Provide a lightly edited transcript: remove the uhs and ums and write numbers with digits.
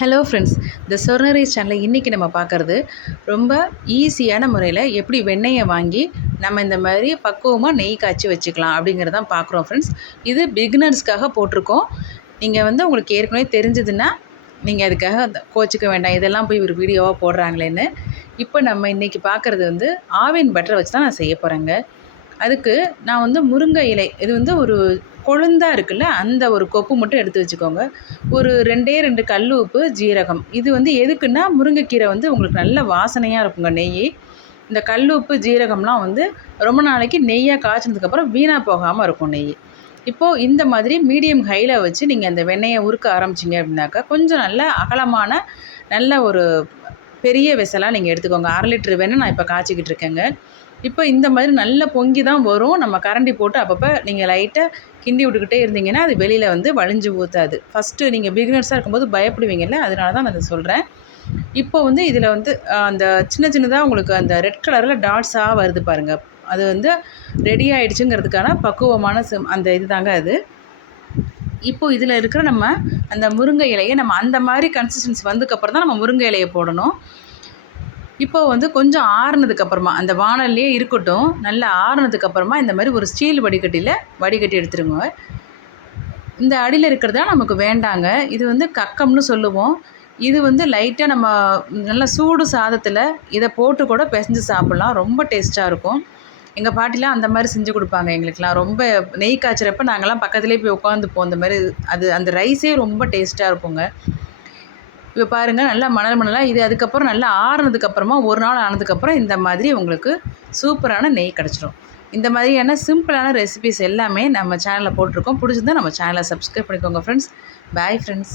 Hello friends, இந்த சொர்ணரைஸ் சேனலில் இன்றைக்கி நம்ம பார்க்குறது ரொம்ப ஈஸியான முறையில் எப்படி வெண்ணெயை வாங்கி நம்ம இந்த மாதிரி பக்குவமாக நெய் காய்ச்சி வச்சுக்கலாம் அப்படிங்கிறதான் பார்க்குறோம் ஃப்ரெண்ட்ஸ். இது பிகினர்ஸ்க்காக போட்டிருக்கோம். நீங்கள் உங்களுக்கு ஏற்கனவே தெரிஞ்சதுன்னா நீங்கள் அதுக்காக கோச்சிக்க வேண்டாம், இதெல்லாம் போய் ஒரு வீடியோவாக போடுறாங்களேன்னு. இப்போ நம்ம இன்றைக்கி பார்க்குறது ஆவின் பட்டரை வச்சு தான் நான் செய்ய போகிறேங்க. அதுக்கு நான் முருங்கை இலை, இது ஒரு கொழுந்தா இருக்குல்ல, அந்த ஒரு கொப்பு மட்டும் எடுத்து வச்சுக்கோங்க. ஒரு 2 கல் உப்பு, ஜீரகம். இது எதுக்குன்னா முருங்கைக்கீரை உங்களுக்கு நல்ல வாசனையாக இருக்குங்க நெய். இந்த கல் உப்பு ஜீரகம்லாம் ரொம்ப நாளைக்கு நெய்யாக காய்ச்சினதுக்கப்புறம் வீணாக போகாமல் இருக்கும் நெய். இப்போது இந்த மாதிரி மீடியம் ஹையில் வச்சு நீங்கள் அந்த வெண்ணெயை உருக்க ஆரம்பிச்சிங்க அப்படின்னாக்கா கொஞ்சம் நல்ல அகலமான நல்ல ஒரு பெரிய வெசலாக நீங்கள் எடுத்துக்கோங்க. 1/2 லிட்டர் வெண்ணெய் நான் இப்போ காய்ச்சிக்கிட்டு இருக்கேங்க. இப்போ இந்த மாதிரி நல்ல பொங்கி தான் வரும். நம்ம கரண்டி போட்டு அப்பப்போ நீங்கள் லைட்டாக கிண்டி விட்டுக்கிட்டே இருந்தீங்கன்னா அது வெளியில் வழிஞ்சு ஊற்றாது. ஃபஸ்ட்டு நீங்கள் பிகினர்ஸாக இருக்கும்போது பயப்படுவீங்கல்ல, அதனால தான் நான் அதை சொல்கிறேன். இப்போ இதில் அந்த சின்ன சின்னதாக உங்களுக்கு அந்த ரெட் கலரில் டாட்ஸாக வருது பாருங்கள், அது ரெடி ஆகிடுச்சுங்கிறதுக்கான பக்குவமான அந்த இது தாங்க அது. இப்போது இதில் இருக்கிற நம்ம அந்த முருங்கை இலையை நம்ம அந்த மாதிரி கன்சிஸ்டன்சி வந்ததுக்கப்புறம் தான் நம்ம முருங்கை இலையை போடணும். இப்போ கொஞ்சம் ஆறுனதுக்கப்புறமா அந்த வானல்லையே இருக்கட்டும், நல்லா ஆறுனதுக்கப்புறமா இந்த மாதிரி ஒரு ஸ்டீல் வடிகட்டியில் வடிகட்டி எடுத்துருங்க. இந்த அடியில் இருக்கிறதா நமக்கு வேண்டாங்க. இது கக்கம்னு சொல்லுவோம். இது லைட்டாக நம்ம நல்லா சூடு சாதத்தில் இதை போட்டு கூட பிசைஞ்சு சாப்பிட்லாம். ரொம்ப டேஸ்ட்டாக இருக்கும். எங்கள் பாட்டிலாம் அந்த மாதிரி செஞ்சு கொடுப்பாங்க எங்களுக்கெலாம். ரொம்ப நெய் காய்ச்சிறப்ப நாங்கள்லாம் பக்கத்துலேயே போய் உட்காந்துப்போம். அந்த மாதிரி அந்த ரைஸே ரொம்ப டேஸ்ட்டாக இருக்குங்க. இப்போ பாருங்கள், நல்லா மணல் மணலாக இது. அதுக்கப்புறம் நல்லா ஆறுனதுக்கப்புறமா ஒரு நாள் ஆனதுக்கப்புறம் இந்த மாதிரி உங்களுக்கு சூப்பரான நெய் கிடச்சிரும். இந்த மாதிரியான சிம்பிளான ரெசிபிஸ் எல்லாமே நம்ம சேனலில் போட்டிருக்கோம். பிடிச்சிருந்தா நம்ம சேனலை சப்ஸ்கிரைப் பண்ணிக்கோங்க ஃப்ரெண்ட்ஸ். Bye friends.